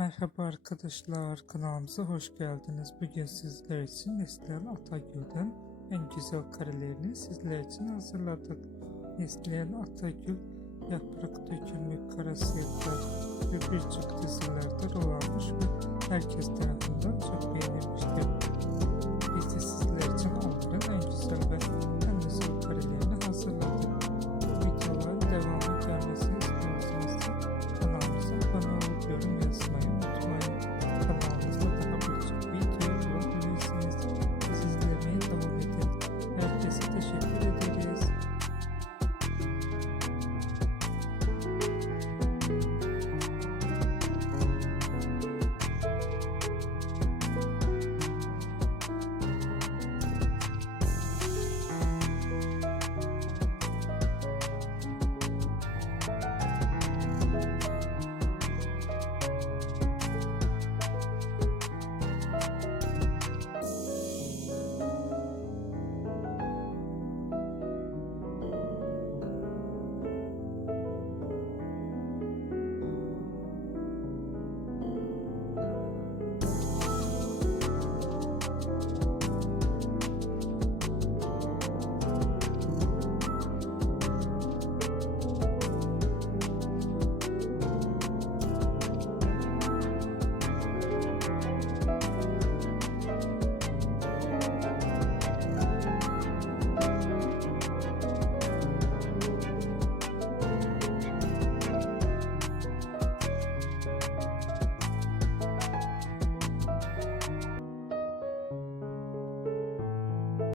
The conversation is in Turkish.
Merhaba arkadaşlar, kanalımıza hoş geldiniz. Bugün sizler için Neslihan Atagül'den en güzel karelerini sizler için hazırladık. Neslihan Atagül, Yaprak Dökümü, Kara Sevda ve birçok dizilerde rol almış ve herkes tarafından çok beğenilmiştir. Biz de sizler için onların en güzel ve en güzel karelerini hazırladık. Videoların devamı gelmesini istiyorsanız kanalımıza abone olup yorum yazmayı unutmayın. Kanalımıza